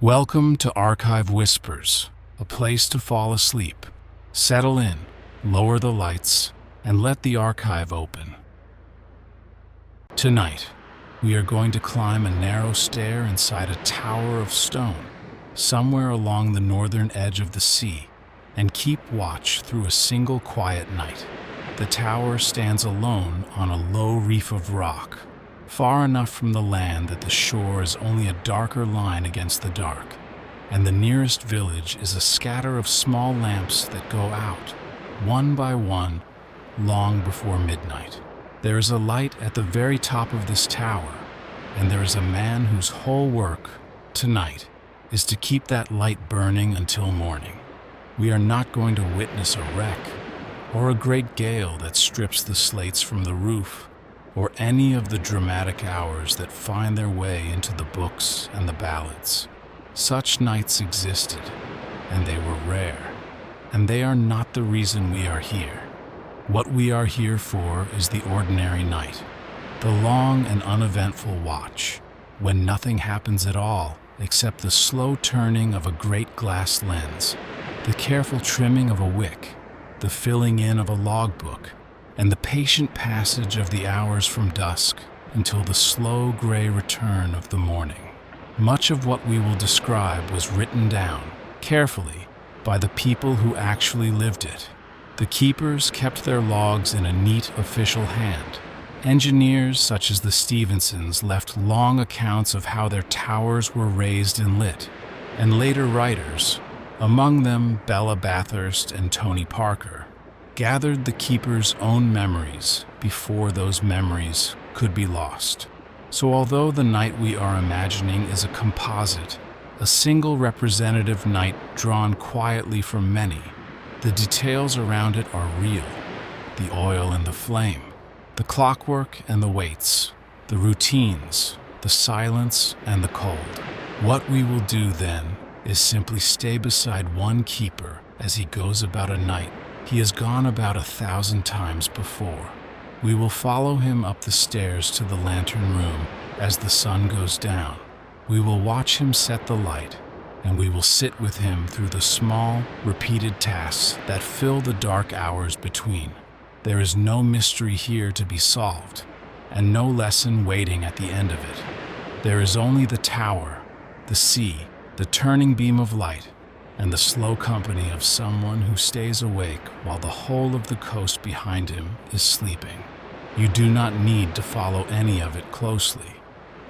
Welcome to Archive Whispers, a place to fall asleep. Settle in, lower the lights, and let the archive open. Tonight, we are going to climb a narrow stair inside a tower of stone, somewhere along the northern edge of the sea, and keep watch through a single quiet night. The tower stands alone on a low reef of rock, far enough from the land that the shore is only a darker line against the dark, and the nearest village is a scatter of small lamps that go out, one by one, long before midnight. There is a light at the very top of this tower, and there is a man whose whole work, tonight, is to keep that light burning until morning. We are not going to witness a wreck, or a great gale that strips the slates from the roof, or any of the dramatic hours that find their way into the books and the ballads. Such nights existed, and they were rare, and they are not the reason we are here. What we are here for is the ordinary night, the long and uneventful watch, when nothing happens at all except the slow turning of a great glass lens, the careful trimming of a wick, the filling in of a logbook, and the patient passage of the hours from dusk until the slow gray return of the morning. Much of what we will describe was written down, carefully, by the people who actually lived it. The keepers kept their logs in a neat official hand. Engineers such as the Stevensons left long accounts of how their towers were raised and lit, and later writers, among them Bella Bathurst and Tony Parker, gathered the keepers' own memories before those memories could be lost. So although the night we are imagining is a composite, a single representative night drawn quietly from many, the details around it are real. The oil and the flame, the clockwork and the weights, the routines, the silence and the cold. What we will do then is simply stay beside one keeper as he goes about a night he has gone about 1,000 times before. We will follow him up the stairs to the lantern room as the sun goes down. We will watch him set the light, and we will sit with him through the small, repeated tasks that fill the dark hours between. There is no mystery here to be solved, and no lesson waiting at the end of it. There is only the tower, the sea, the turning beam of light, and the slow company of someone who stays awake while the whole of the coast behind him is sleeping. You do not need to follow any of it closely.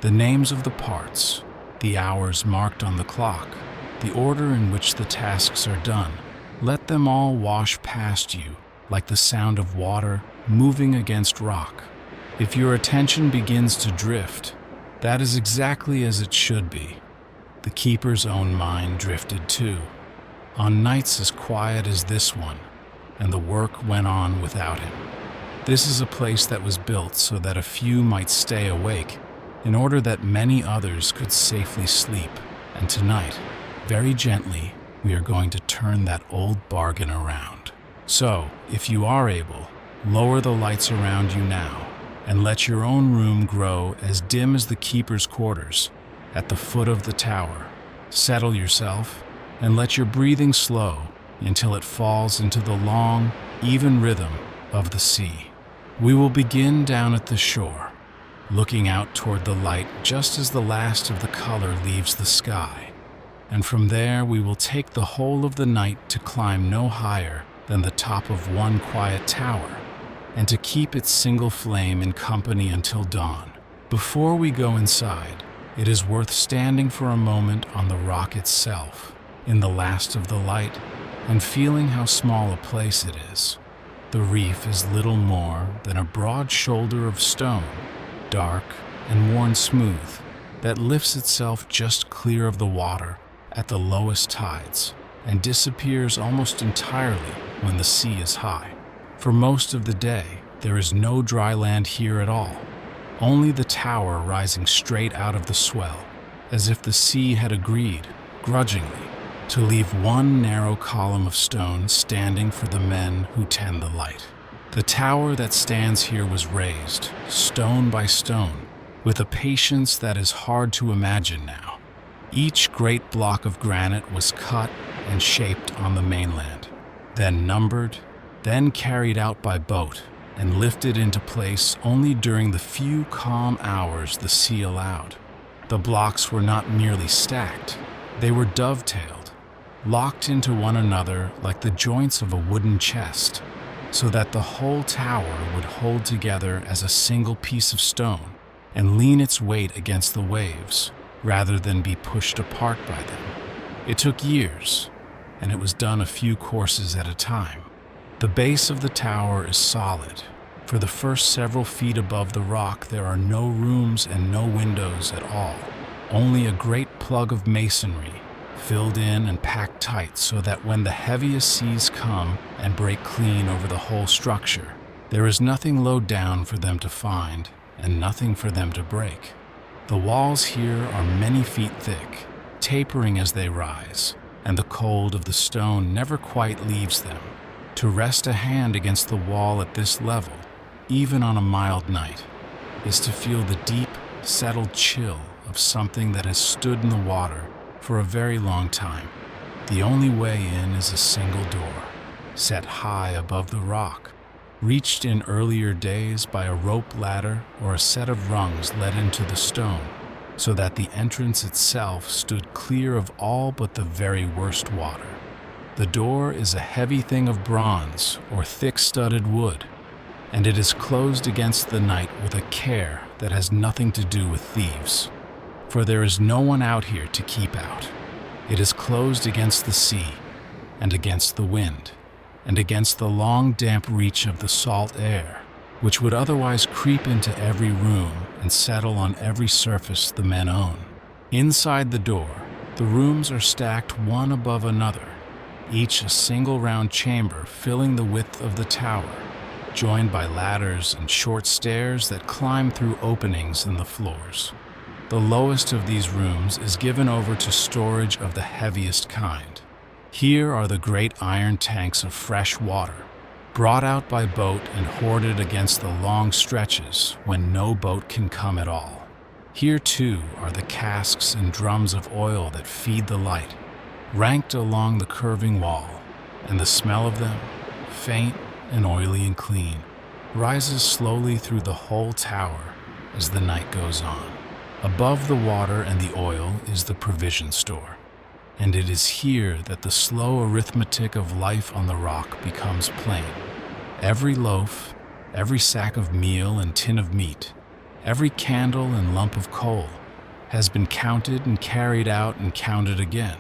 The names of the parts, the hours marked on the clock, the order in which the tasks are done, let them all wash past you like the sound of water moving against rock. If your attention begins to drift, that is exactly as it should be. The keeper's own mind drifted too, on nights as quiet as this one, and the work went on without him. This is a place that was built so that a few might stay awake, in order that many others could safely sleep. And tonight, very gently, we are going to turn that old bargain around. So, if you are able, lower the lights around you now, and let your own room grow as dim as the keeper's quarters, at the foot of the tower. Settle yourself and let your breathing slow until it falls into the long, even rhythm of the sea. We will begin down at the shore, looking out toward the light just as the last of the color leaves the sky. And from there we will take the whole of the night to climb no higher than the top of one quiet tower, and to keep its single flame in company until dawn. Before we go inside, it is worth standing for a moment on the rock itself, in the last of the light, and feeling how small a place it is. The reef is little more than a broad shoulder of stone, dark and worn smooth, that lifts itself just clear of the water at the lowest tides, and disappears almost entirely when the sea is high. For most of the day, there is no dry land here at all, only the tower rising straight out of the swell, as if the sea had agreed, grudgingly, to leave one narrow column of stone standing for the men who tend the light. The tower that stands here was raised, stone by stone, with a patience that is hard to imagine now. Each great block of granite was cut and shaped on the mainland, then numbered, then carried out by boat and lifted into place only during the few calm hours the sea allowed. The blocks were not merely stacked, they were dovetailed, locked into one another like the joints of a wooden chest, so that the whole tower would hold together as a single piece of stone and lean its weight against the waves rather than be pushed apart by them. It took years, and it was done a few courses at a time. The base of the tower is solid. For the first several feet above the rock, there are no rooms and no windows at all, only a great plug of masonry, filled in and packed tight so that when the heaviest seas come and break clean over the whole structure, there is nothing low down for them to find and nothing for them to break. The walls here are many feet thick, tapering as they rise, and the cold of the stone never quite leaves them. To rest a hand against the wall at this level, even on a mild night, is to feel the deep, settled chill of something that has stood in the water for a very long time. The only way in is a single door, set high above the rock, reached in earlier days by a rope ladder or a set of rungs let into the stone, so that the entrance itself stood clear of all but the very worst water. The door is a heavy thing of bronze or thick-studded wood, and it is closed against the night with a care that has nothing to do with thieves. For there is no one out here to keep out. It is closed against the sea, and against the wind, and against the long damp reach of the salt air, which would otherwise creep into every room and settle on every surface the men own. Inside the door, the rooms are stacked one above another, each a single round chamber filling the width of the tower, joined by ladders and short stairs that climb through openings in the floors. The lowest of these rooms is given over to storage of the heaviest kind. Here are the great iron tanks of fresh water, brought out by boat and hoarded against the long stretches when no boat can come at all. Here, too, are the casks and drums of oil that feed the light, ranked along the curving wall, and the smell of them, faint and oily and clean, rises slowly through the whole tower as the night goes on. Above the water and the oil is the provision store, and it is here that the slow arithmetic of life on the rock becomes plain. Every loaf, every sack of meal and tin of meat, every candle and lump of coal has been counted and carried out and counted again,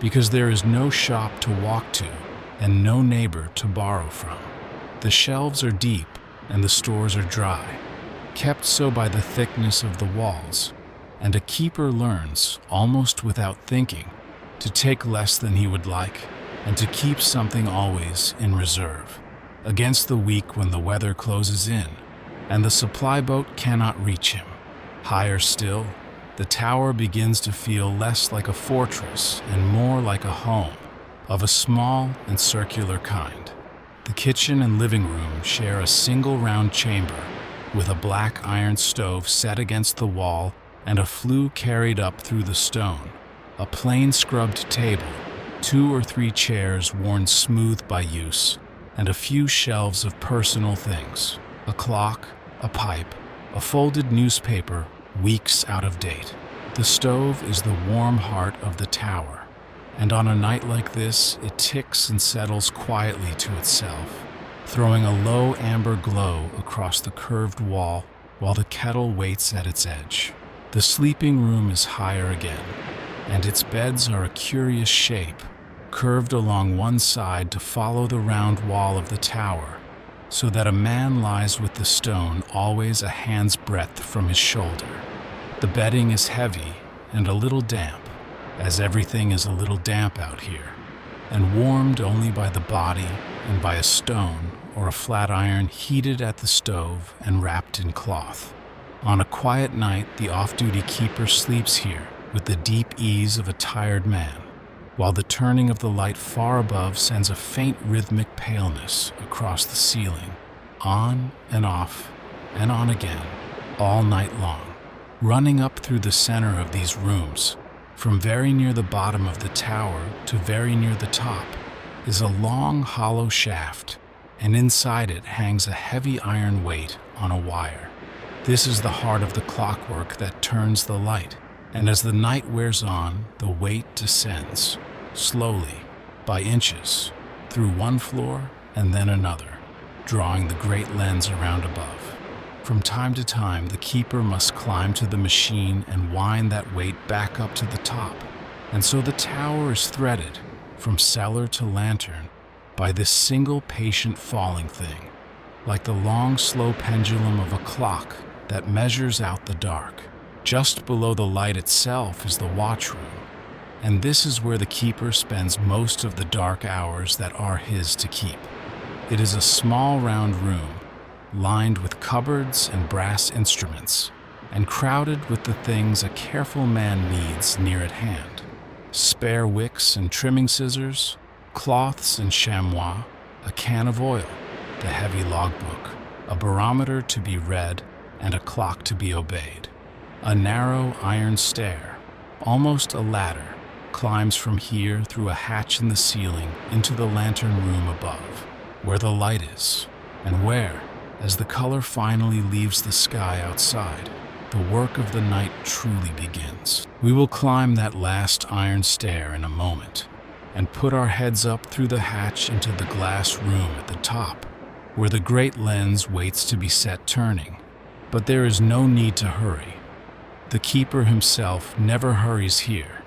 because there is no shop to walk to and no neighbor to borrow from. The shelves are deep and the stores are dry, kept so by the thickness of the walls, and a keeper learns, almost without thinking, to take less than he would like and to keep something always in reserve, against the week when the weather closes in and the supply boat cannot reach him. Higher still, the tower begins to feel less like a fortress and more like a home, of a small and circular kind. The kitchen and living room share a single round chamber with a black iron stove set against the wall and a flue carried up through the stone, a plain scrubbed table, 2 or 3 chairs worn smooth by use, and a few shelves of personal things, a clock, a pipe, a folded newspaper weeks out of date. The stove is the warm heart of the tower, and on a night like this, it ticks and settles quietly to itself, throwing a low amber glow across the curved wall while the kettle waits at its edge. The sleeping room is higher again, and its beds are a curious shape, curved along one side to follow the round wall of the tower, so that a man lies with the stone always a hand's breadth from his shoulder. The bedding is heavy and a little damp, as everything is a little damp out here, and warmed only by the body and by a stone or a flat iron heated at the stove and wrapped in cloth. On a quiet night, the off-duty keeper sleeps here with the deep ease of a tired man, while the turning of the light far above sends a faint rhythmic paleness across the ceiling, on and off and on again, all night long. Running up through the center of these rooms, From very near the bottom of the tower to very near the top is a long, hollow shaft, and inside it hangs a heavy iron weight on a wire. This is the heart of the clockwork that turns the light, and as the night wears on, the weight descends, slowly, by inches, through one floor and then another, drawing the great lens around above. From time to time, the keeper must climb to the machine and wind that weight back up to the top, and so the tower is threaded, from cellar to lantern, by this single patient falling thing, like the long, slow pendulum of a clock that measures out the dark. Just below the light itself is the watchroom, and this is where the keeper spends most of the dark hours that are his to keep. It is a small round room, lined with cupboards and brass instruments, and crowded with the things a careful man needs near at hand: spare wicks and trimming scissors, cloths and chamois, a can of oil, the heavy logbook, a barometer to be read, and a clock to be obeyed. A narrow iron stair, almost a ladder, climbs from here through a hatch in the ceiling into the lantern room above, where the light is, and where, as the color finally leaves the sky outside, the work of the night truly begins. We will climb that last iron stair in a moment, and put our heads up through the hatch into the glass room at the top, where the great lens waits to be set turning. But there is no need to hurry. The keeper himself never hurries here.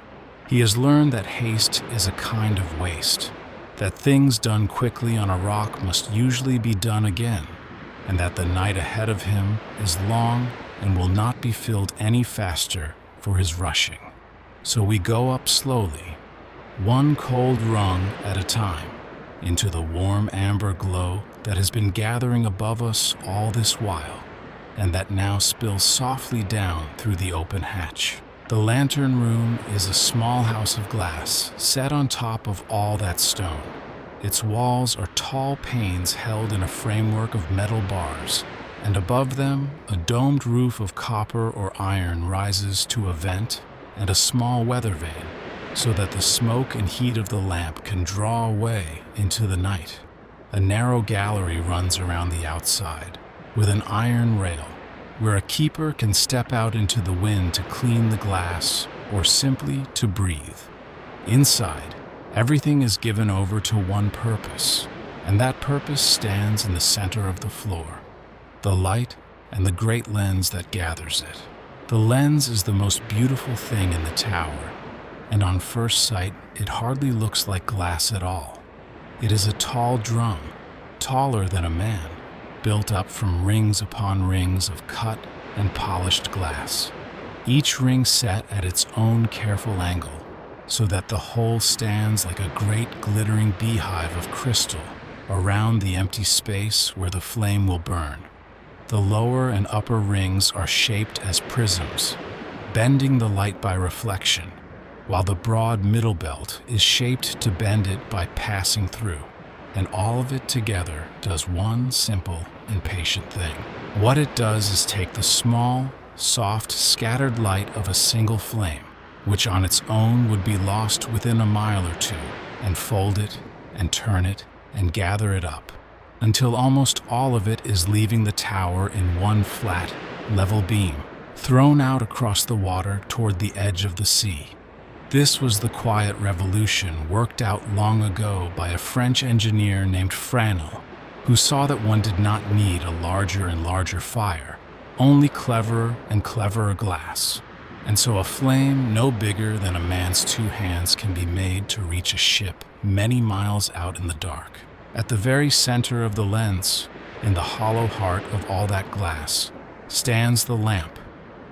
He has learned that haste is a kind of waste, that things done quickly on a rock must usually be done again, and that the night ahead of him is long and will not be filled any faster for his rushing. So we go up slowly, one cold rung at a time, into the warm amber glow that has been gathering above us all this while, and that now spills softly down through the open hatch. The lantern room is a small house of glass set on top of all that stone. Its walls are tall panes held in a framework of metal bars, and above them a domed roof of copper or iron rises to a vent and a small weather vane, so that the smoke and heat of the lamp can draw away into the night. A narrow gallery runs around the outside, with an iron rail, where a keeper can step out into the wind to clean the glass or simply to breathe. Inside, everything is given over to one purpose, and that purpose stands in the center of the floor: the light and the great lens that gathers it. The lens is the most beautiful thing in the tower, and on first sight it hardly looks like glass at all. It is a tall drum, taller than a man, built up from rings upon rings of cut and polished glass, each ring set at its own careful angle, so that the whole stands like a great glittering beehive of crystal around the empty space where the flame will burn. The lower and upper rings are shaped as prisms, bending the light by reflection, while the broad middle belt is shaped to bend it by passing through. And all of it together does one simple and patient thing. What it does is take the small, soft, scattered light of a single flame, which on its own would be lost within a mile or two, and fold it, and turn it, and gather it up, until almost all of it is leaving the tower in one flat, level beam, thrown out across the water toward the edge of the sea. This was the quiet revolution worked out long ago by a French engineer named Fresnel, who saw that one did not need a larger and larger fire, only cleverer and cleverer glass. And so a flame no bigger than a man's two hands can be made to reach a ship many miles out in the dark. At the very center of the lens, in the hollow heart of all that glass, stands the lamp.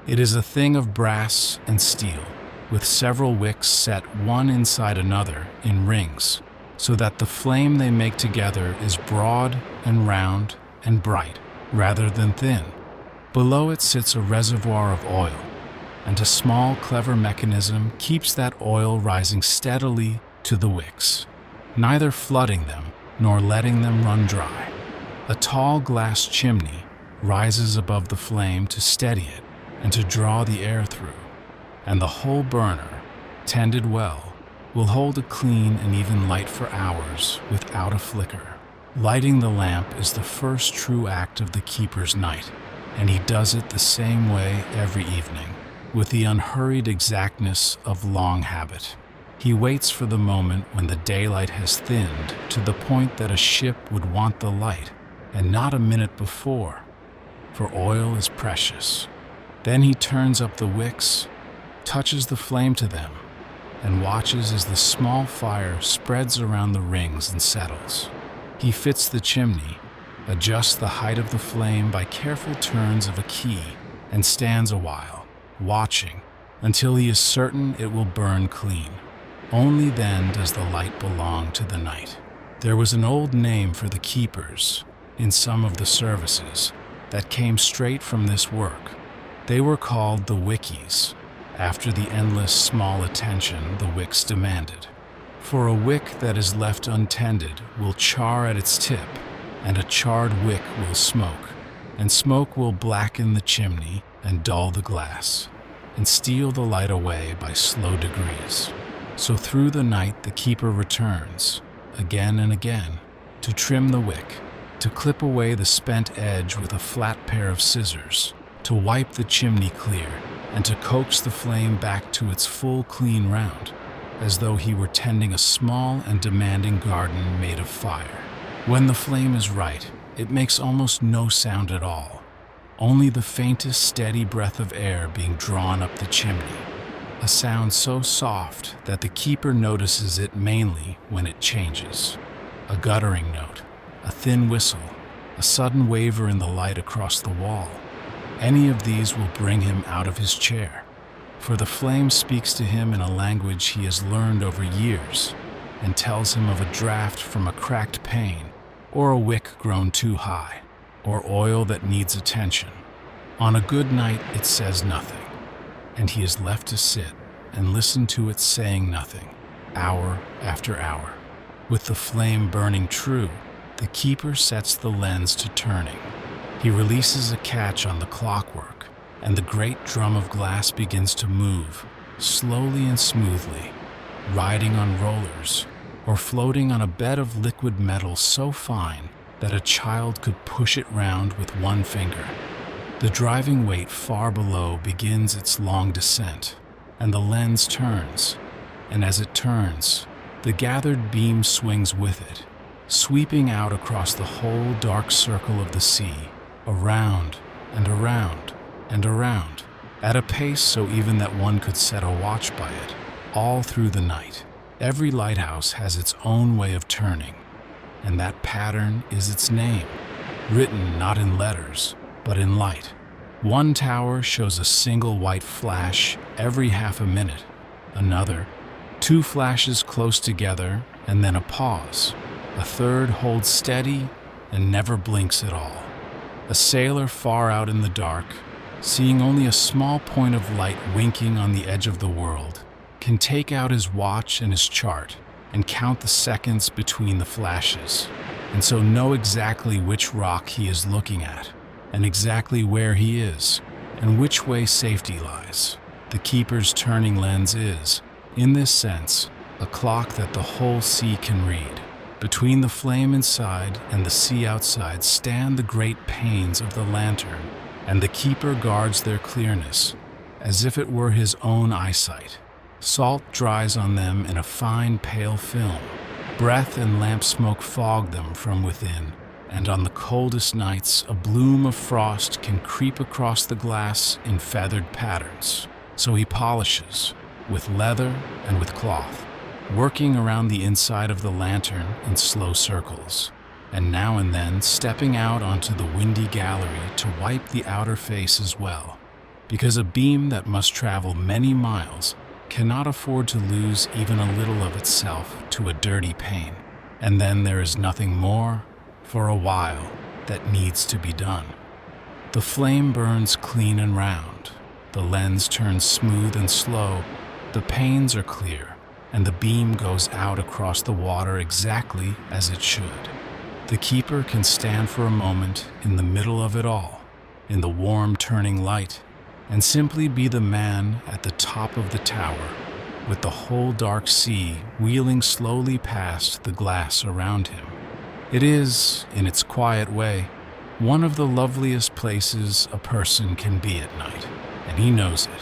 It is a thing of brass and steel, with several wicks set one inside another in rings, so that the flame they make together is broad and round and bright, rather than thin. Below it sits a reservoir of oil, and a small, clever mechanism keeps that oil rising steadily to the wicks, neither flooding them nor letting them run dry. A tall glass chimney rises above the flame to steady it and to draw the air through, and the whole burner, tended well, will hold a clean and even light for hours without a flicker. Lighting the lamp is the first true act of the keeper's night, and he does it the same way every evening, with the unhurried exactness of long habit. He waits for the moment when the daylight has thinned to the point that a ship would want the light, and not a minute before, for oil is precious. Then he turns up the wicks, touches the flame to them, and watches as the small fire spreads around the rings and settles. He fits the chimney, adjusts the height of the flame by careful turns of a key, and stands a while, watching, until he is certain it will burn clean. Only then does the light belong to the night. There was an old name for the keepers in some of the services that came straight from this work. They were called the wickies, after the endless small attention the wicks demanded. For a wick that is left untended will char at its tip, and a charred wick will smoke, and smoke will blacken the chimney and dull the glass, and steal the light away by slow degrees. So through the night the keeper returns, again and again, to trim the wick, to clip away the spent edge with a flat pair of scissors, to wipe the chimney clear, and to coax the flame back to its full clean round, as though he were tending a small and demanding garden made of fire. When the flame is right, it makes almost no sound at all, only the faintest steady breath of air being drawn up the chimney, a sound so soft that the keeper notices it mainly when it changes. A guttering note, a thin whistle, a sudden waver in the light across the wall. Any of these will bring him out of his chair, for the flame speaks to him in a language he has learned over years, and tells him of a draft from a cracked pane, or a wick grown too high, or oil that needs attention. On a good night it says nothing, and he is left to sit and listen to it saying nothing, hour after hour. With the flame burning true, the keeper sets the lens to turning. He releases a catch on the clockwork, and the great drum of glass begins to move, slowly and smoothly, riding on rollers, or floating on a bed of liquid metal so fine that a child could push it round with one finger. The driving weight far below begins its long descent, and the lens turns, and as it turns, the gathered beam swings with it, sweeping out across the whole dark circle of the sea, around and around and around, at a pace so even that one could set a watch by it, all through the night. Every lighthouse has its own way of turning, and that pattern is its name, written not in letters, but in light. One tower shows a single white flash every half a minute, another, two flashes close together, and then a pause. A third holds steady and never blinks at all. A sailor far out in the dark, seeing only a small point of light winking on the edge of the world, can take out his watch and his chart and count the seconds between the flashes, and so know exactly which rock he is looking at, and exactly where he is, and which way safety lies. The keeper's turning lens is, in this sense, a clock that the whole sea can read. Between the flame inside and the sea outside stand the great panes of the lantern, and the keeper guards their clearness, as if it were his own eyesight. Salt dries on them in a fine pale film. Breath and lamp smoke fog them from within, and on the coldest nights a bloom of frost can creep across the glass in feathered patterns. So he polishes, with leather and with cloth, working around the inside of the lantern in slow circles, and now and then stepping out onto the windy gallery to wipe the outer face as well, because a beam that must travel many miles cannot afford to lose even a little of itself to a dirty pane. And then there is nothing more, for a while, that needs to be done. The flame burns clean and round, the lens turns smooth and slow, the panes are clear, and the beam goes out across the water exactly as it should. The keeper can stand for a moment in the middle of it all, in the warm turning light, and simply be the man at the top of the tower, with the whole dark sea wheeling slowly past the glass around him. It is, in its quiet way, one of the loveliest places a person can be at night, and he knows it,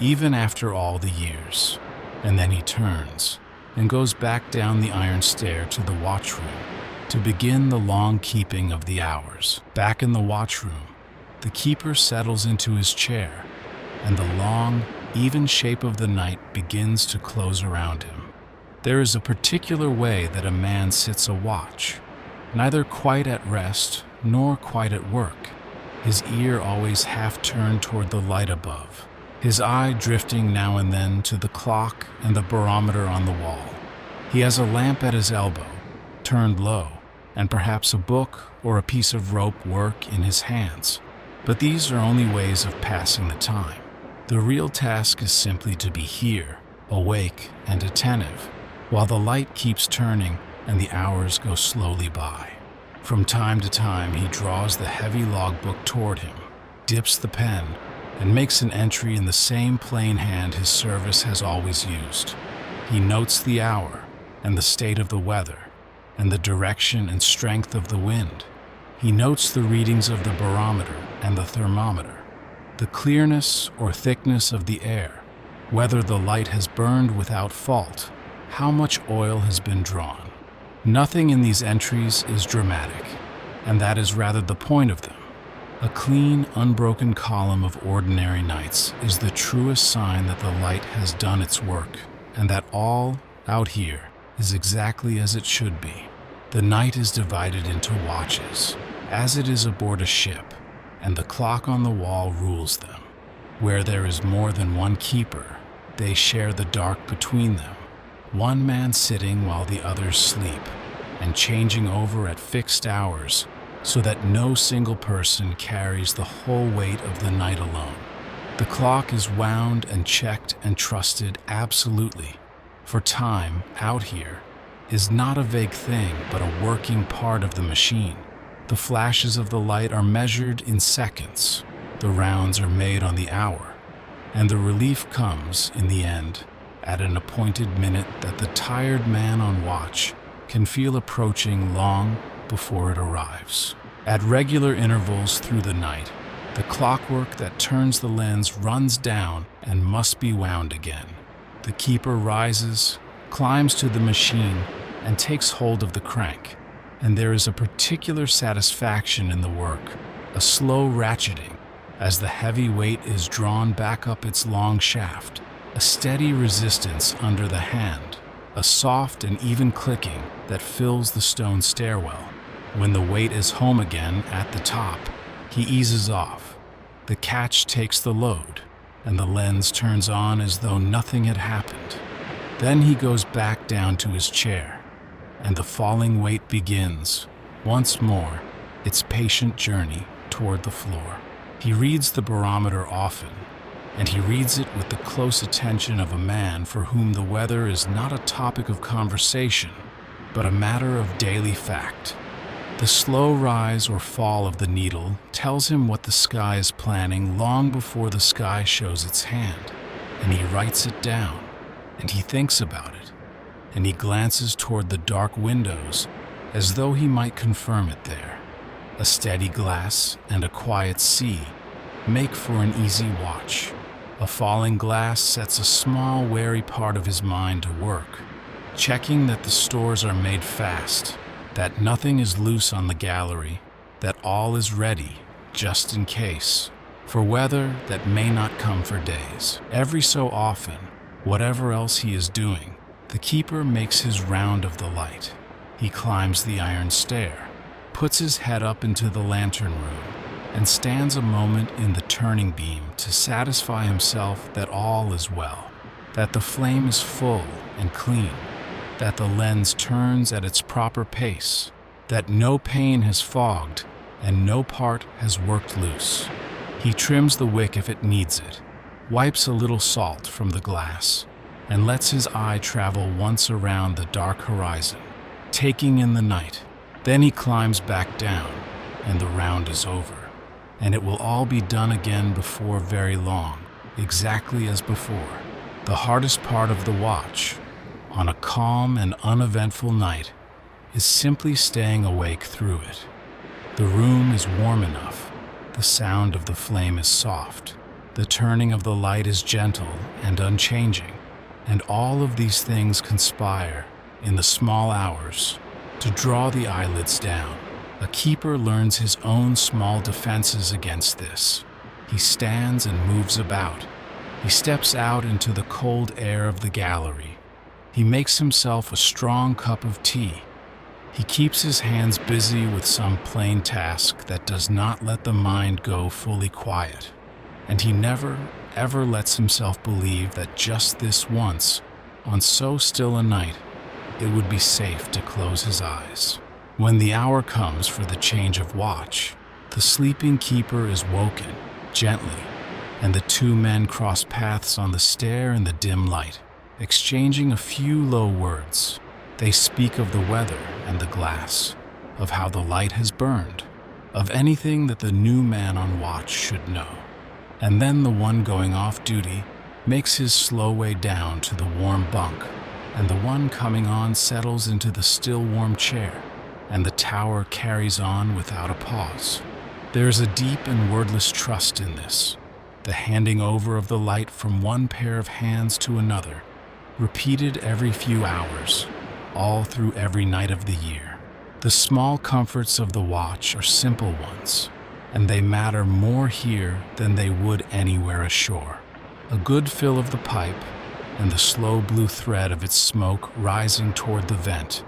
even after all the years. And then he turns and goes back down the iron stair to the watchroom to begin the long keeping of the hours. Back in the watchroom, the keeper settles into his chair, and the long, even shape of the night begins to close around him. There is a particular way that a man sits a watch, neither quite at rest nor quite at work, his ear always half turned toward the light above, his eye drifting now and then to the clock and the barometer on the wall. He has a lamp at his elbow, turned low, and perhaps a book or a piece of rope work in his hands. But these are only ways of passing the time. The real task is simply to be here, awake and attentive, while the light keeps turning and the hours go slowly by. From time to time, he draws the heavy logbook toward him, dips the pen, and makes an entry in the same plain hand his service has always used. He notes the hour and the state of the weather and the direction and strength of the wind. He notes the readings of the barometer and the thermometer, the clearness or thickness of the air, whether the light has burned without fault, how much oil has been drawn. Nothing in these entries is dramatic, and that is rather the point of them. A clean, unbroken column of ordinary nights is the truest sign that the light has done its work, and that all, out here, is exactly as it should be. The night is divided into watches, as it is aboard a ship, and the clock on the wall rules them. Where there is more than one keeper, they share the dark between them, one man sitting while the others sleep, and changing over at fixed hours, so that no single person carries the whole weight of the night alone. The clock is wound and checked and trusted absolutely, for time, out here, is not a vague thing but a working part of the machine. The flashes of the light are measured in seconds, the rounds are made on the hour, and the relief comes, in the end, at an appointed minute that the tired man on watch can feel approaching long before it arrives. At regular intervals through the night, the clockwork that turns the lens runs down and must be wound again. The keeper rises, climbs to the machine, and takes hold of the crank, and there is a particular satisfaction in the work, a slow ratcheting, as the heavy weight is drawn back up its long shaft, a steady resistance under the hand, a soft and even clicking that fills the stone stairwell. When the weight is home again at the top, he eases off. The catch takes the load, and the lens turns on as though nothing had happened. Then he goes back down to his chair, and the falling weight begins, once more, its patient journey toward the floor. He reads the barometer often, and he reads it with the close attention of a man for whom the weather is not a topic of conversation, but a matter of daily fact. The slow rise or fall of the needle tells him what the sky is planning long before the sky shows its hand, and he writes it down, and he thinks about it, and he glances toward the dark windows as though he might confirm it there. A steady glass and a quiet sea make for an easy watch. A falling glass sets a small, wary part of his mind to work, checking that the stores are made fast, that nothing is loose on the gallery, that all is ready, just in case, for weather that may not come for days. Every so often, whatever else he is doing, the keeper makes his round of the light. He climbs the iron stair, puts his head up into the lantern room, and stands a moment in the turning beam to satisfy himself that all is well, that the flame is full and clean, that the lens turns at its proper pace, that no pane has fogged and no part has worked loose. He trims the wick if it needs it, wipes a little salt from the glass, and lets his eye travel once around the dark horizon, taking in the night. Then he climbs back down, and the round is over, and it will all be done again before very long, exactly as before. The hardest part of the watch, on a calm and uneventful night, is simply staying awake through it. The room is warm enough, the sound of the flame is soft, the turning of the light is gentle and unchanging, and all of these things conspire, in the small hours, to draw the eyelids down. A keeper learns his own small defenses against this. He stands and moves about. He steps out into the cold air of the gallery. He makes himself a strong cup of tea. He keeps his hands busy with some plain task that does not let the mind go fully quiet. And he never, ever lets himself believe that just this once, on so still a night, it would be safe to close his eyes. When the hour comes for the change of watch, the sleeping keeper is woken, gently, and the two men cross paths on the stair in the dim light, exchanging a few low words. They speak of the weather and the glass, of how the light has burned, of anything that the new man on watch should know. And then the one going off duty makes his slow way down to the warm bunk, and the one coming on settles into the still warm chair, and the tower carries on without a pause. There is a deep and wordless trust in this, the handing over of the light from one pair of hands to another, repeated every few hours, all through every night of the year. The small comforts of the watch are simple ones, and they matter more here than they would anywhere ashore. A good fill of the pipe, and the slow blue thread of its smoke rising toward the vent,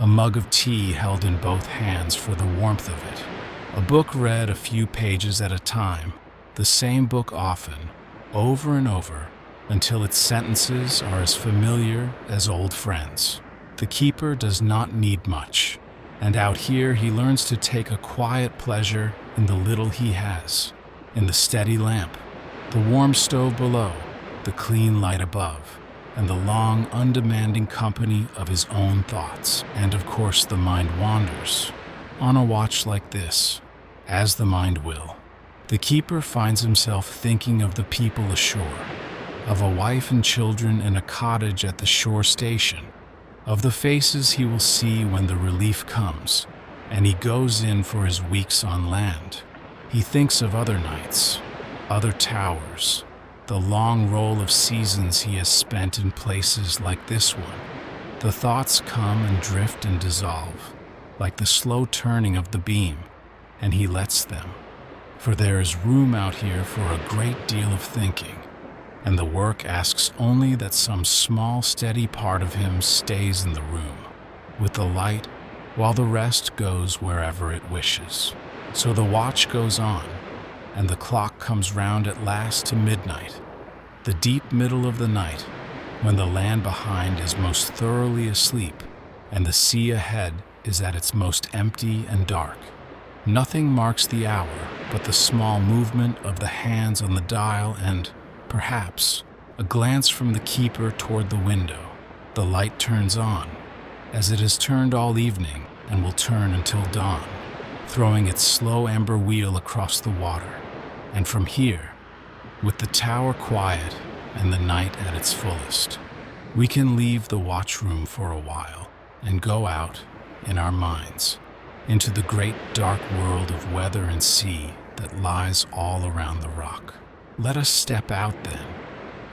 a mug of tea held in both hands for the warmth of it, a book read a few pages at a time, the same book often, over and over, until its sentences are as familiar as old friends. The keeper does not need much, and out here he learns to take a quiet pleasure in the little he has, in the steady lamp, the warm stove below, the clean light above, and the long, undemanding company of his own thoughts. And of course the mind wanders. On a watch like this, as the mind will, the keeper finds himself thinking of the people ashore, of a wife and children in a cottage at the shore station, of the faces he will see when the relief comes, and he goes in for his weeks on land. He thinks of other nights, other towers, the long roll of seasons he has spent in places like this one. The thoughts come and drift and dissolve, like the slow turning of the beam, and he lets them. For there is room out here for a great deal of thinking, and the work asks only that some small, steady part of him stays in the room, with the light, while the rest goes wherever it wishes. So the watch goes on, and the clock comes round at last to midnight, the deep middle of the night, when the land behind is most thoroughly asleep, and the sea ahead is at its most empty and dark. Nothing marks the hour but the small movement of the hands on the dial and, perhaps, a glance from the keeper toward the window. The light turns on, as it has turned all evening and will turn until dawn, throwing its slow amber wheel across the water. And from here, with the tower quiet and the night at its fullest, we can leave the watchroom for a while and go out, in our minds, into the great dark world of weather and sea that lies all around the rock. Let us step out then,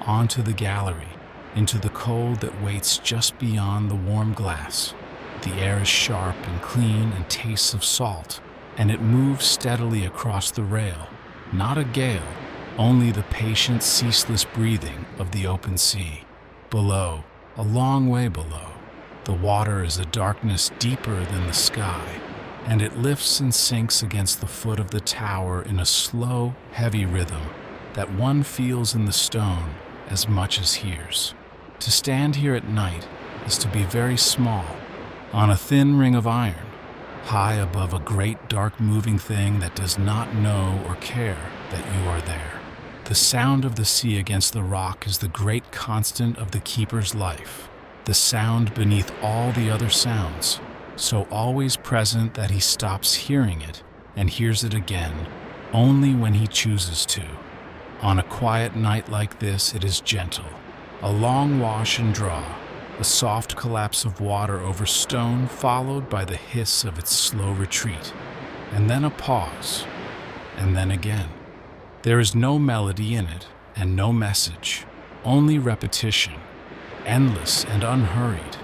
onto the gallery, into the cold that waits just beyond the warm glass. The air is sharp and clean and tastes of salt, and it moves steadily across the rail. Not a gale, only the patient, ceaseless breathing of the open sea. Below, a long way below, the water is a darkness deeper than the sky, and it lifts and sinks against the foot of the tower in a slow, heavy rhythm that one feels in the stone as much as hears. To stand here at night is to be very small, on a thin ring of iron, high above a great dark moving thing that does not know or care that you are there. The sound of the sea against the rock is the great constant of the keeper's life, the sound beneath all the other sounds, so always present that he stops hearing it and hears it again only when he chooses to. On a quiet night like this, it is gentle, A long wash and draw, a soft collapse of water over stone followed by the hiss of its slow retreat, and then a pause, and then again. There is no melody in it, and no message, only repetition, endless and unhurried,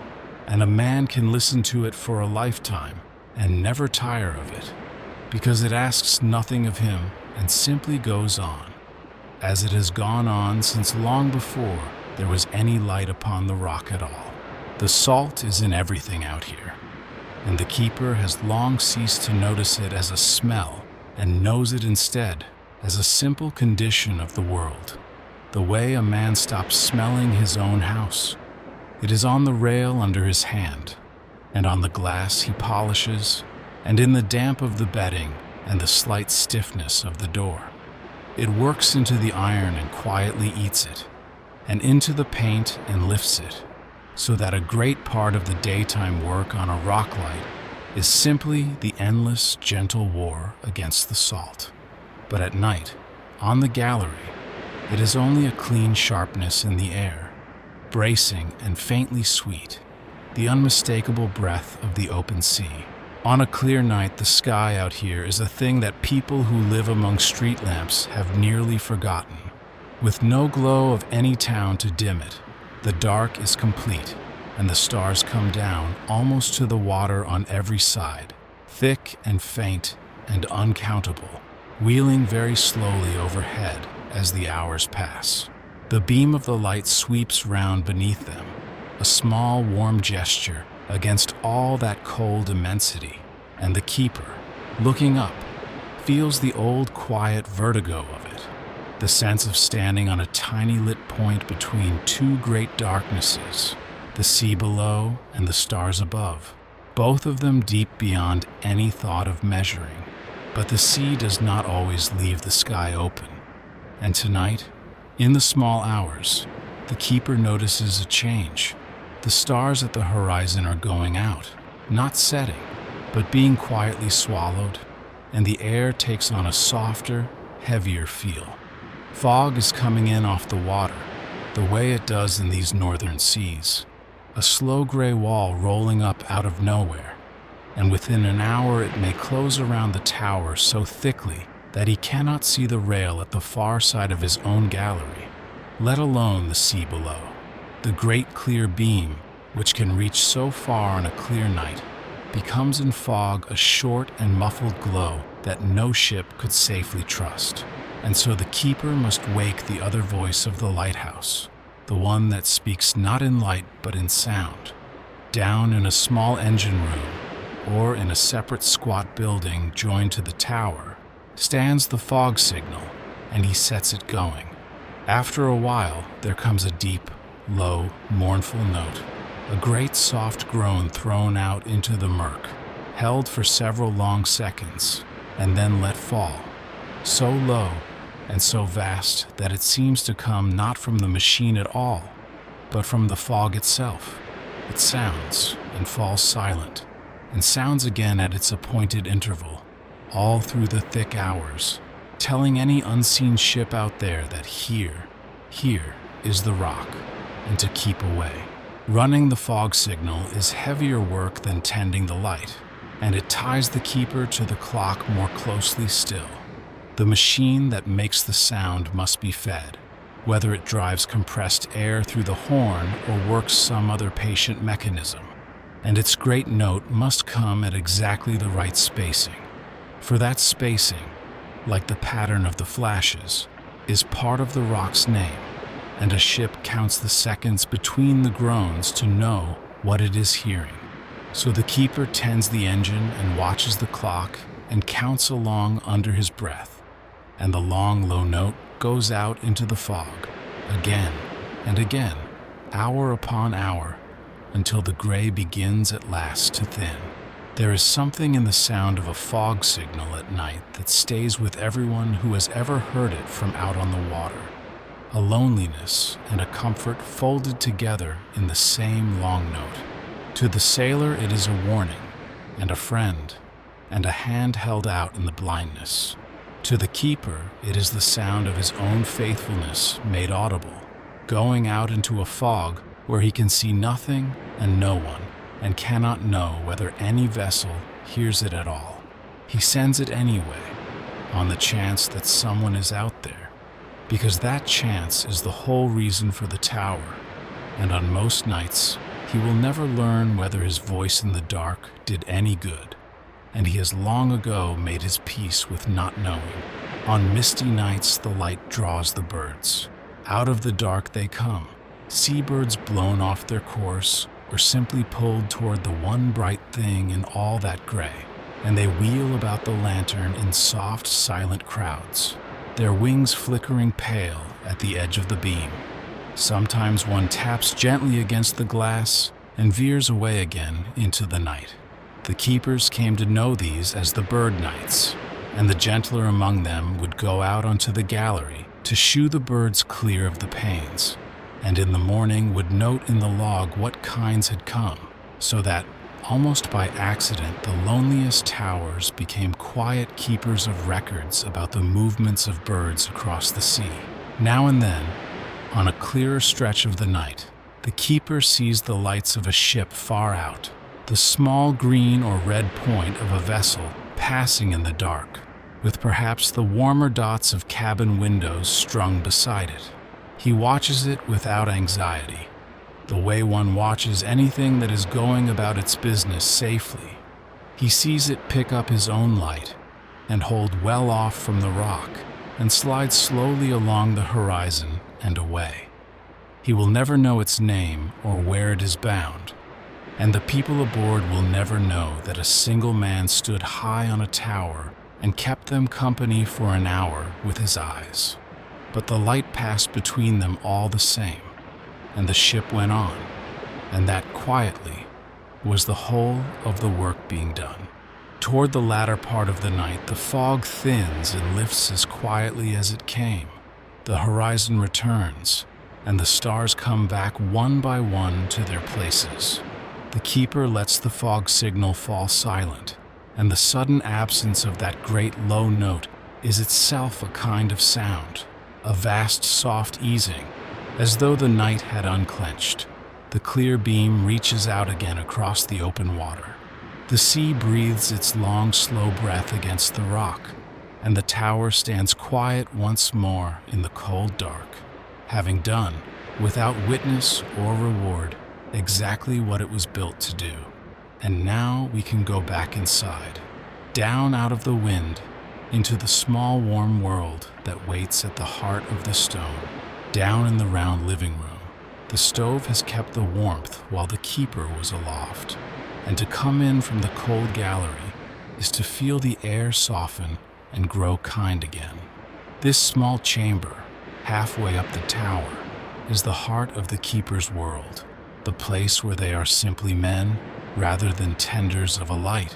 and a man can listen to it for a lifetime and never tire of it, because it asks nothing of him and simply goes on, as it has gone on since long before there was any light upon the rock at all. The salt is in everything out here, and the keeper has long ceased to notice it as a smell and knows it instead as a simple condition of the world, the way a man stops smelling his own house. It is on the rail under his hand, and on the glass he polishes, and in the damp of the bedding and the slight stiffness of the door. It works into the iron and quietly eats it, and into the paint and lifts it, so that a great part of the daytime work on a rock light is simply the endless, gentle war against the salt. But at night, on the gallery, it is only a clean sharpness in the air, bracing and faintly sweet, the unmistakable breath of the open sea. On a clear night, the sky out here is a thing that people who live among street lamps have nearly forgotten. With no glow of any town to dim it, the dark is complete, and the stars come down almost to the water on every side, thick and faint and uncountable, wheeling very slowly overhead as the hours pass. The beam of the light sweeps round beneath them, a small warm gesture against all that cold immensity, and the keeper, looking up, feels the old quiet vertigo of it, the sense of standing on a tiny lit point between two great darknesses, the sea below and the stars above, both of them deep beyond any thought of measuring. But the sea does not always leave the sky open, and tonight, in the small hours, the keeper notices a change. The stars at the horizon are going out, not setting, but being quietly swallowed, and the air takes on a softer, heavier feel. Fog is coming in off the water, the way it does in these northern seas, a slow gray wall rolling up out of nowhere, and within an hour it may close around the tower so thickly that he cannot see the rail at the far side of his own gallery, let alone the sea below. The great clear beam, which can reach so far on a clear night, becomes in fog a short and muffled glow that no ship could safely trust. And so the keeper must wake the other voice of the lighthouse, the one that speaks not in light but in sound. Down in a small engine room, or in a separate squat building joined to the tower, stands the fog signal, and he sets it going. After a while, there comes a deep, low, mournful note, a great soft groan thrown out into the murk, held for several long seconds, and then let fall, so low and so vast that it seems to come not from the machine at all, but from the fog itself. It sounds and falls silent, and sounds again at its appointed interval, all through the thick hours, telling any unseen ship out there that here is the rock, and to keep away. Running the fog signal is heavier work than tending the light, and it ties the keeper to the clock more closely still. The machine that makes the sound must be fed, whether it drives compressed air through the horn or works some other patient mechanism, and its great note must come at exactly the right spacing. For that spacing, like the pattern of the flashes, is part of the rock's name, and a ship counts the seconds between the groans to know what it is hearing. So the keeper tends the engine and watches the clock and counts along under his breath, and the long, low note goes out into the fog, again and again, hour upon hour, until the gray begins at last to thin. There is something in the sound of a fog signal at night that stays with everyone who has ever heard it from out on the water, a loneliness and a comfort folded together in the same long note. To the sailor it is a warning, and a friend, and a hand held out in the blindness. To the keeper it is the sound of his own faithfulness made audible, going out into a fog where he can see nothing and no one, and cannot know whether any vessel hears it at all. He sends it anyway, on the chance that someone is out there, because that chance is the whole reason for the tower, and on most nights he will never learn whether his voice in the dark did any good, and he has long ago made his peace with not knowing. On misty nights the light draws the birds. Out of the dark they come, seabirds blown off their course or simply pulled toward the one bright thing in all that gray, and they wheel about the lantern in soft, silent crowds, their wings flickering pale at the edge of the beam. Sometimes one taps gently against the glass and veers away again into the night. The keepers came to know these as the bird nights, and the gentler among them would go out onto the gallery to shoo the birds clear of the panes, and in the morning would note in the log what kinds had come, so that, almost by accident, the loneliest towers became quiet keepers of records about the movements of birds across the sea. Now and then, on a clearer stretch of the night, the keeper sees the lights of a ship far out, the small green or red point of a vessel passing in the dark, with perhaps the warmer dots of cabin windows strung beside it. He watches it without anxiety, the way one watches anything that is going about its business safely. He sees it pick up his own light and hold well off from the rock and slide slowly along the horizon and away. He will never know its name or where it is bound, and the people aboard will never know that a single man stood high on a tower and kept them company for an hour with his eyes. But the light passed between them all the same, and the ship went on, and that quietly was the whole of the work being done. Toward the latter part of the night, the fog thins and lifts as quietly as it came. The horizon returns, and the stars come back one by one to their places. The keeper lets the fog signal fall silent, and the sudden absence of that great low note is itself a kind of sound, a vast soft easing, as though the night had unclenched. The clear beam reaches out again across the open water. The sea breathes its long, slow breath against the rock, and the tower stands quiet once more in the cold dark, having done, without witness or reward, exactly what it was built to do. And now we can go back inside, down out of the wind, into the small warm world that waits at the heart of the stone, down in the round living room. The stove has kept the warmth while the keeper was aloft, and to come in from the cold gallery is to feel the air soften and grow kind again. This small chamber, halfway up the tower, is the heart of the keeper's world, the place where they are simply men rather than tenders of a light.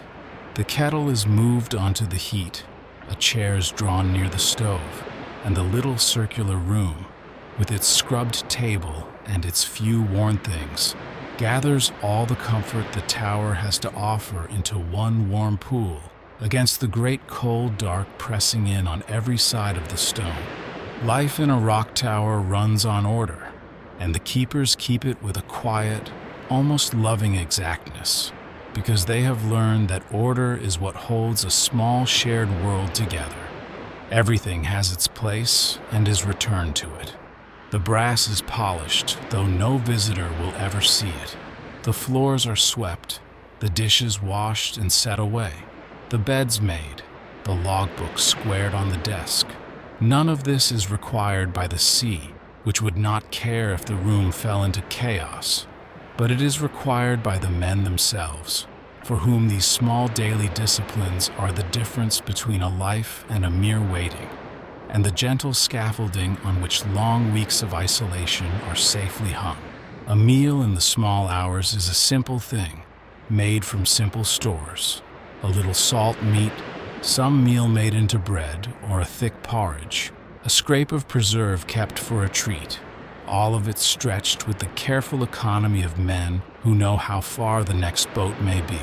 The kettle is moved onto the heat, a chair is drawn near the stove, and the little circular room, with its scrubbed table and its few worn things, gathers all the comfort the tower has to offer into one warm pool against the great cold dark pressing in on every side of the stone. Life in a rock tower runs on order, and the keepers keep it with a quiet, almost loving exactness, because they have learned that order is what holds a small shared world together. Everything has its place and is returned to it. The brass is polished, though no visitor will ever see it. The floors are swept, the dishes washed and set away, the beds made, the logbook squared on the desk. None of this is required by the sea, which would not care if the room fell into chaos, but it is required by the men themselves, for whom these small daily disciplines are the difference between a life and a mere waiting, and the gentle scaffolding on which long weeks of isolation are safely hung. A meal in the small hours is a simple thing, made from simple stores, a little salt meat, some meal made into bread or a thick porridge, a scrape of preserve kept for a treat, all of it stretched with the careful economy of men who know how far the next boat may be.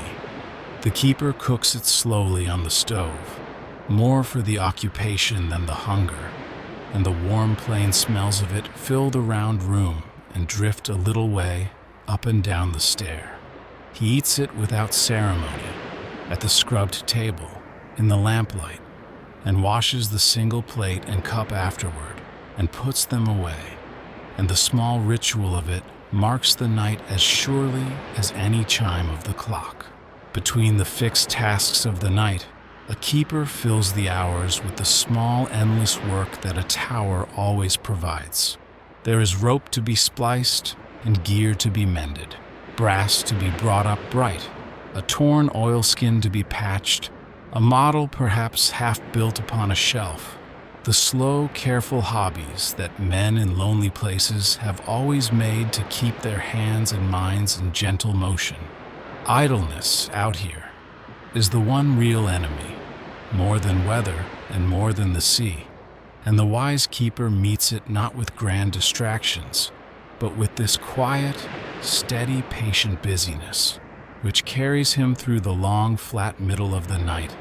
The keeper cooks it slowly on the stove, more for the occupation than the hunger, and the warm plain smells of it fill the round room and drift a little way up and down the stair. He eats it without ceremony, at the scrubbed table, in the lamplight, and washes the single plate and cup afterward, and puts them away. And the small ritual of it marks the night as surely as any chime of the clock. Between the fixed tasks of the night, a keeper fills the hours with the small, endless work that a tower always provides. There is rope to be spliced and gear to be mended, brass to be brought up bright, a torn oilskin to be patched, a model perhaps half built upon a shelf. The slow, careful hobbies that men in lonely places have always made to keep their hands and minds in gentle motion. Idleness out here is the one real enemy, more than weather and more than the sea. And the wise keeper meets it not with grand distractions, but with this quiet, steady, patient busyness, which carries him through the long, flat middle of the night,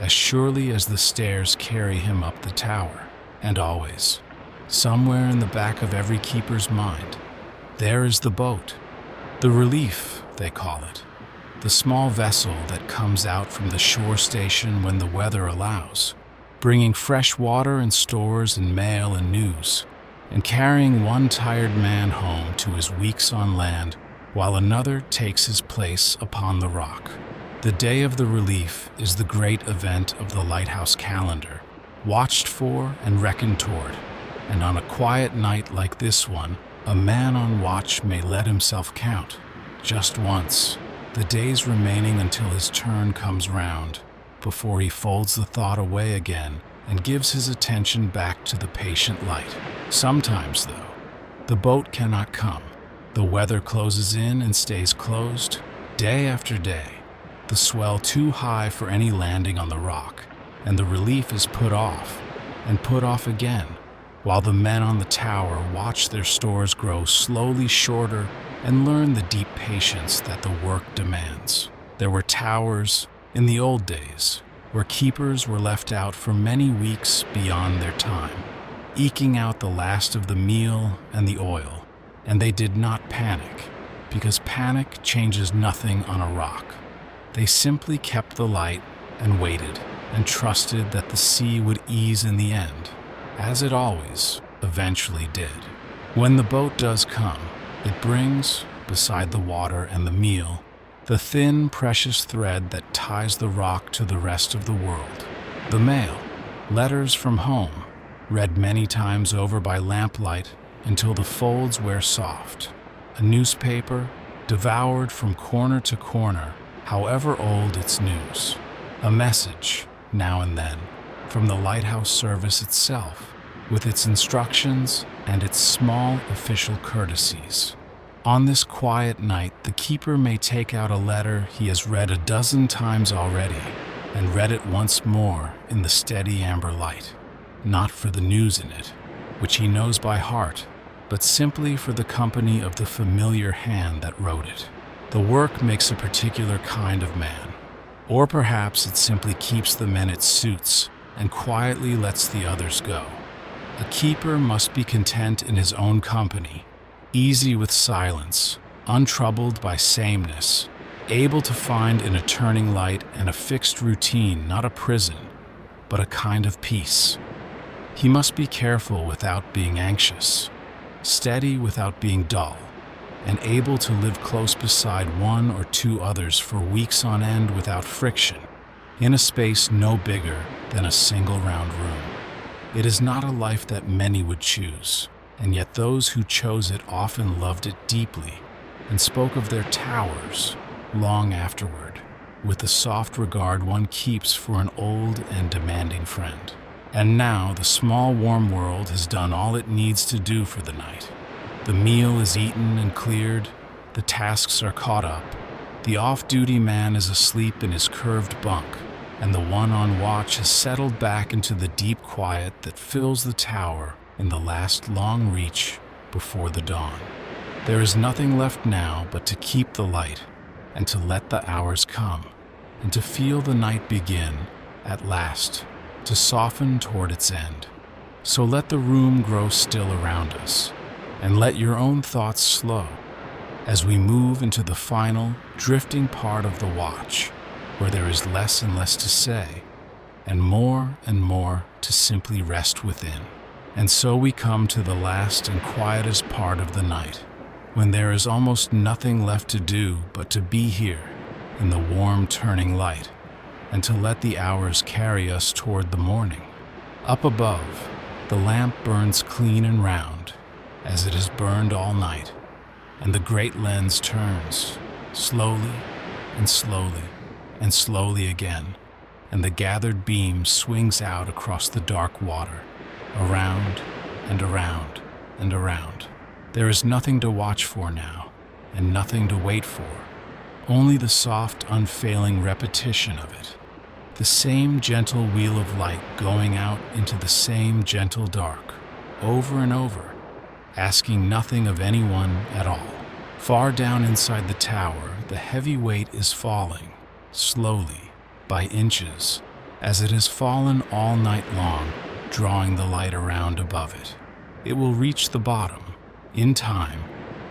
as surely as the stairs carry him up the tower. And always, somewhere in the back of every keeper's mind, there is the boat, the relief, they call it, the small vessel that comes out from the shore station when the weather allows, bringing fresh water and stores and mail and news, and carrying one tired man home to his weeks on land while another takes his place upon the rock. The day of the relief is the great event of the Lighthouse calendar, watched for and reckoned toward, and on a quiet night like this one, a man on watch may let himself count, just once, the days remaining until his turn comes round, before he folds the thought away again and gives his attention back to the patient light. Sometimes, though, the boat cannot come. The weather closes in and stays closed, day after day, the swell too high for any landing on the rock, and the relief is put off, and put off again, while the men on the tower watch their stores grow slowly shorter and learn the deep patience that the work demands. There were towers, in the old days, where keepers were left out for many weeks beyond their time, eking out the last of the meal and the oil, and they did not panic, because panic changes nothing on a rock. They simply kept the light and waited, and trusted that the sea would ease in the end, as it always eventually did. When the boat does come, it brings, beside the water and the meal, the thin, precious thread that ties the rock to the rest of the world. The mail, letters from home, read many times over by lamplight until the folds wear soft. A newspaper, devoured from corner to corner, however old its news. A message, now and then, from the Lighthouse service itself, with its instructions and its small official courtesies. On this quiet night, the keeper may take out a letter he has read a dozen times already, and read it once more in the steady amber light, not for the news in it, which he knows by heart, but simply for the company of the familiar hand that wrote it. The work makes a particular kind of man, or perhaps it simply keeps them in its suits and quietly lets the others go. A keeper must be content in his own company, easy with silence, untroubled by sameness, able to find in a turning light and a fixed routine not a prison, but a kind of peace. He must be careful without being anxious, steady without being dull, and able to live close beside one or two others for weeks on end without friction, in a space no bigger than a single round room. It is not a life that many would choose, and yet those who chose it often loved it deeply and spoke of their towers long afterward, with the soft regard one keeps for an old and demanding friend. And now the small warm world has done all it needs to do for the night. The meal is eaten and cleared, the tasks are caught up, the off-duty man is asleep in his curved bunk, and the one on watch has settled back into the deep quiet that fills the tower in the last long reach before the dawn. There is nothing left now but to keep the light and to let the hours come, and to feel the night begin, at last, to soften toward its end. So let the room grow still around us, and let your own thoughts slow as we move into the final, drifting part of the watch, where there is less and less to say, and more to simply rest within. And so we come to the last and quietest part of the night, when there is almost nothing left to do but to be here in the warm turning light, and to let the hours carry us toward the morning. Up above, the lamp burns clean and round, as it has burned all night, and the great lens turns, slowly and slowly and slowly again, and the gathered beam swings out across the dark water, around and around and around. There is nothing to watch for now, and nothing to wait for, only the soft, unfailing repetition of it. The same gentle wheel of light going out into the same gentle dark, over and over, asking nothing of anyone at all. Far down inside the tower, the heavy weight is falling, slowly, by inches, as it has fallen all night long, drawing the light around above it. It will reach the bottom, in time,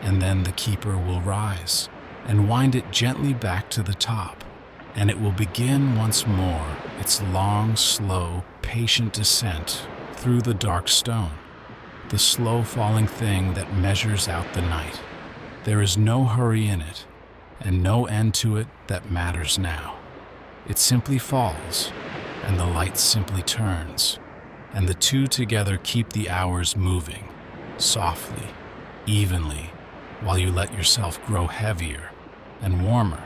and then the keeper will rise and wind it gently back to the top, and it will begin once more its long, slow, patient descent through the dark stone, the slow-falling thing that measures out the night. There is no hurry in it, and no end to it that matters now. It simply falls, and the light simply turns, and the two together keep the hours moving, softly, evenly, while you let yourself grow heavier and warmer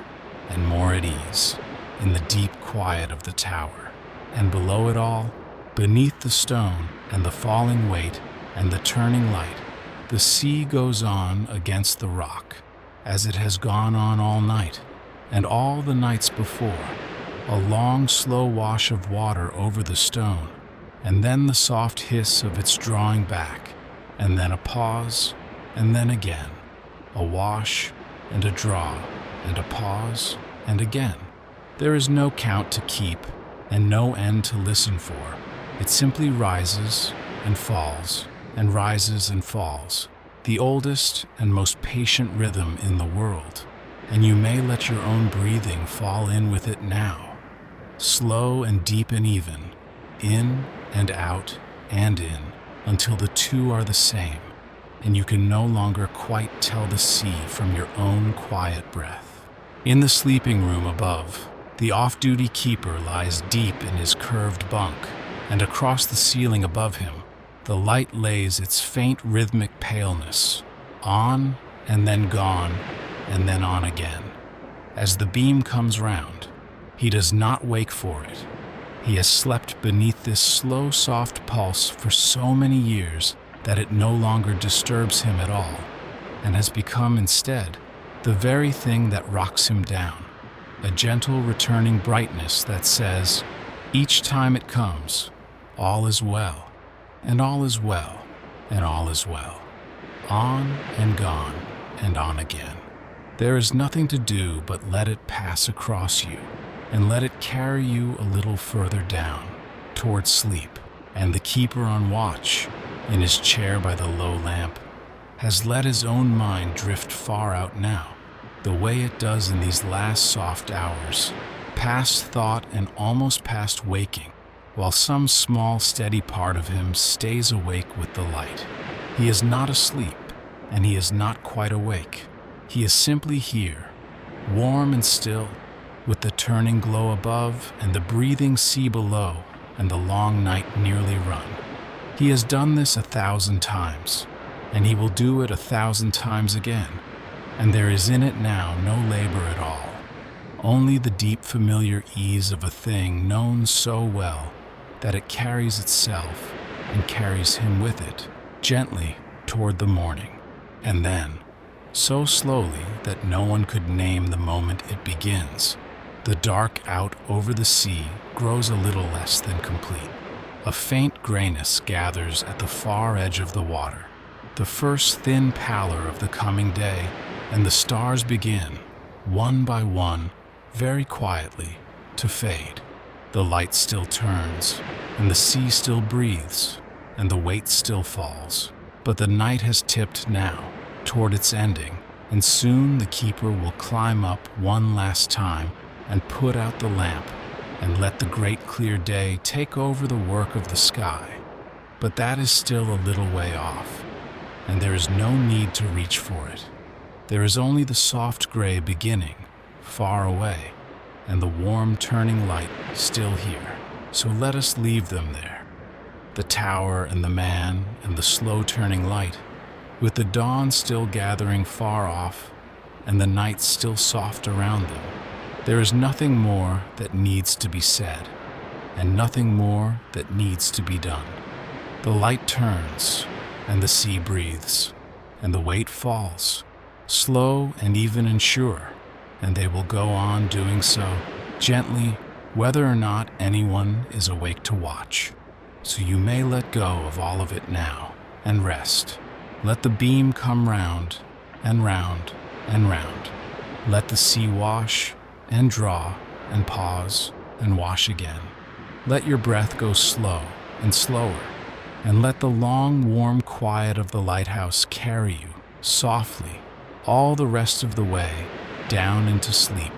and more at ease in the deep quiet of the tower. And below it all, beneath the stone and the falling weight and the turning light, the sea goes on against the rock, as it has gone on all night and all the nights before, a long, slow wash of water over the stone, and then the soft hiss of its drawing back, and then a pause, and then again, a wash and a draw, and a pause, and again. There is no count to keep, and no end to listen for. It simply rises and falls, and rises and falls, the oldest and most patient rhythm in the world, and you may let your own breathing fall in with it now, slow and deep and even, in and out and in, until the two are the same, and you can no longer quite tell the sea from your own quiet breath. In the sleeping room above, the off-duty keeper lies deep in his curved bunk, and across the ceiling above him, the light lays its faint rhythmic paleness, on and then gone, and then on again. As the beam comes round, he does not wake for it. He has slept beneath this slow, soft pulse for so many years that it no longer disturbs him at all, and has become instead the very thing that rocks him down, a gentle returning brightness that says, each time it comes, all is well, and all is well, and all is well. On and gone, and on again. There is nothing to do but let it pass across you, and let it carry you a little further down, toward sleep. And the keeper on watch, in his chair by the low lamp, has let his own mind drift far out now, the way it does in these last soft hours, past thought and almost past waking, while some small steady part of him stays awake with the light. He is not asleep, and he is not quite awake. He is simply here, warm and still, with the turning glow above and the breathing sea below and the long night nearly run. He has done this 1,000 times, and he will do it 1,000 times again, and there is in it now no labor at all, only the deep familiar ease of a thing known so well that it carries itself and carries him with it, gently toward the morning, and then, so slowly that no one could name the moment it begins, the dark out over the sea grows a little less than complete. A faint grayness gathers at the far edge of the water, the first thin pallor of the coming day, and the stars begin, one by one, very quietly, to fade. The light still turns, and the sea still breathes, and the weight still falls. But the night has tipped now toward its ending, and soon the keeper will climb up one last time and put out the lamp and let the great clear day take over the work of the sky. But that is still a little way off, and there is no need to reach for it. There is only the soft gray beginning, far away, and the warm turning light still here. So let us leave them there, the tower and the man and the slow turning light, with the dawn still gathering far off and the night still soft around them. There is nothing more that needs to be said, and nothing more that needs to be done. The light turns, and the sea breathes, and the weight falls, slow and even and sure, and they will go on doing so, gently, whether or not anyone is awake to watch. So you may let go of all of it now, and rest. Let the beam come round, and round, and round. Let the sea wash, and draw, and pause, and wash again. Let your breath go slow and slower, and let the long, warm quiet of the lighthouse carry you, softly, all the rest of the way, down into sleep.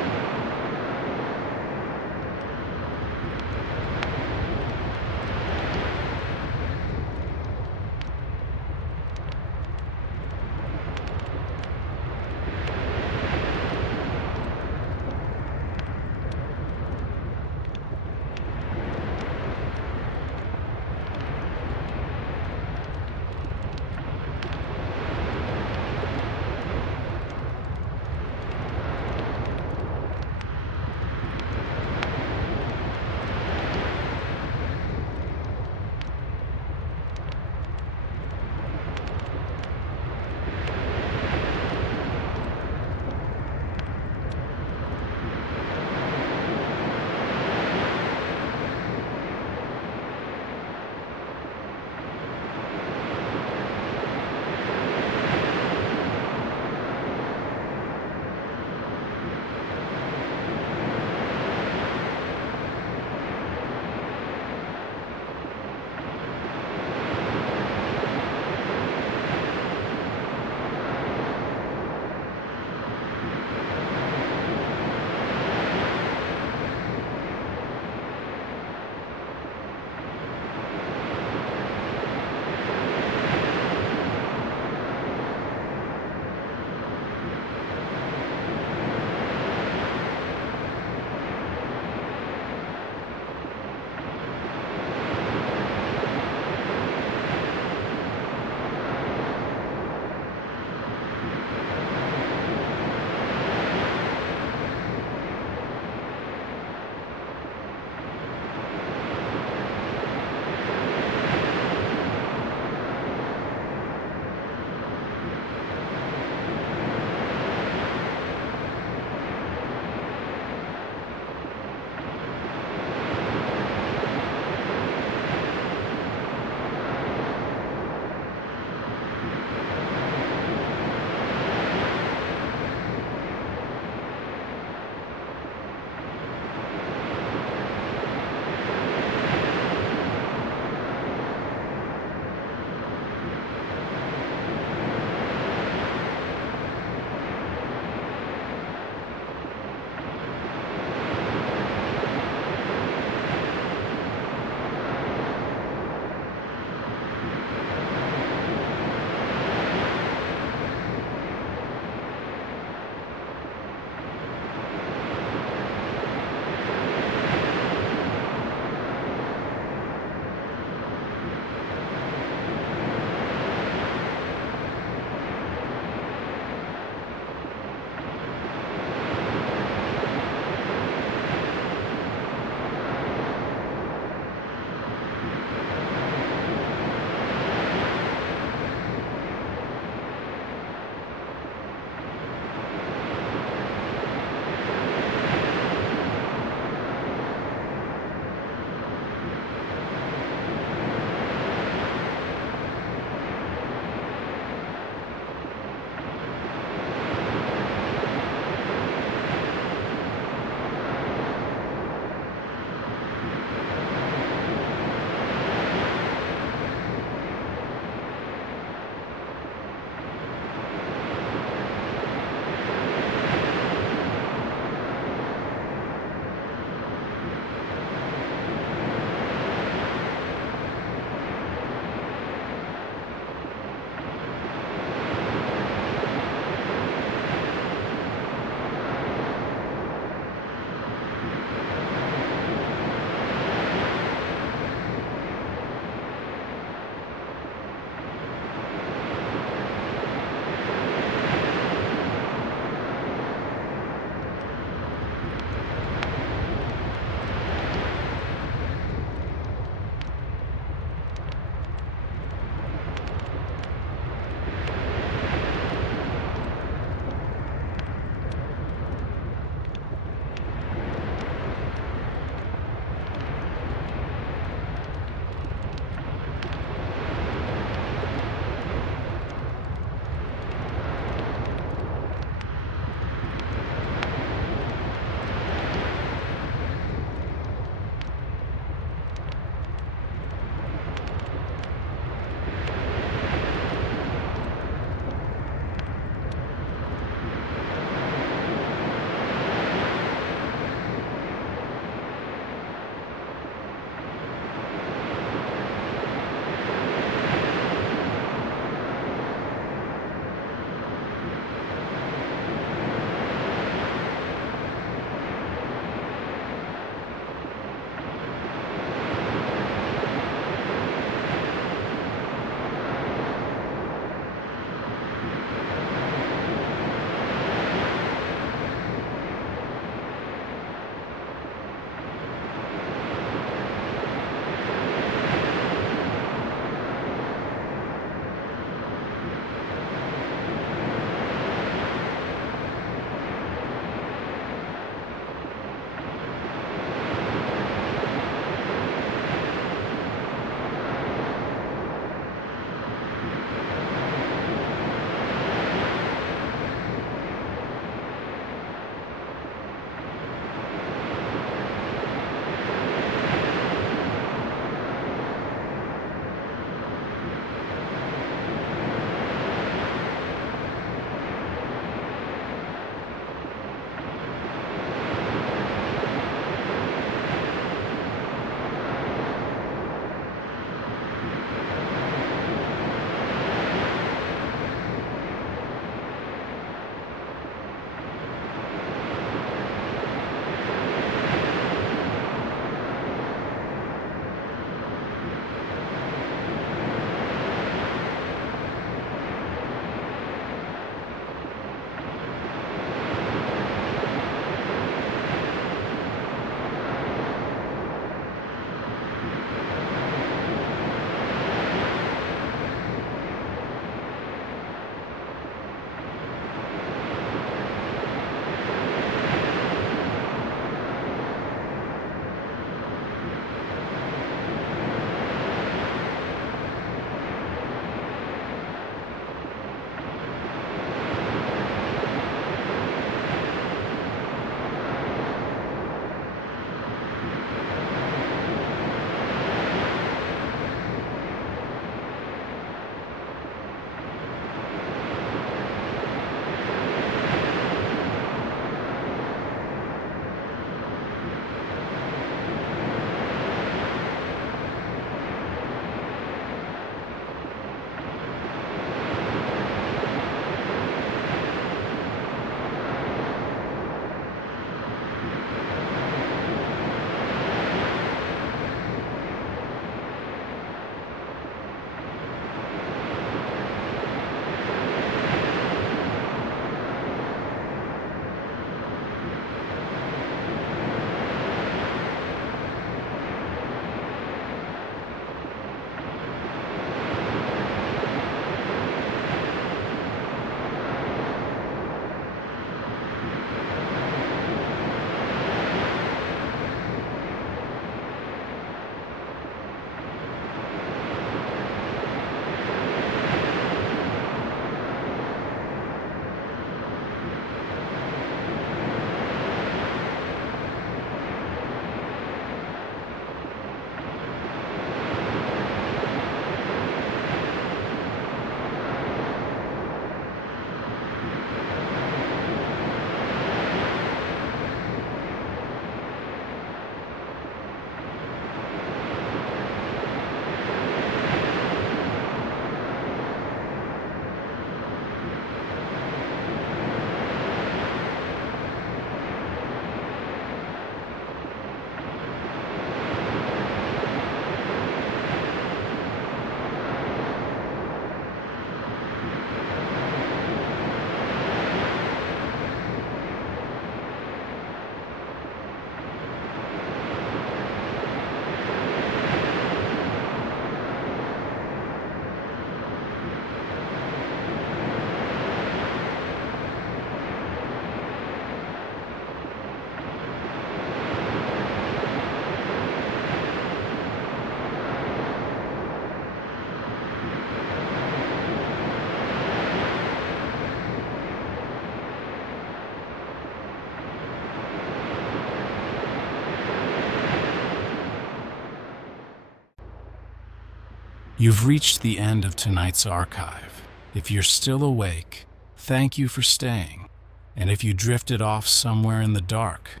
You've reached the end of tonight's archive. If you're still awake, thank you for staying. And if you drifted off somewhere in the dark,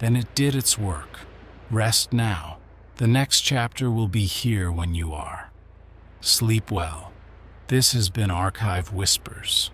then it did its work. Rest now. The next chapter will be here when you are. Sleep well. This has been Archive Whispers.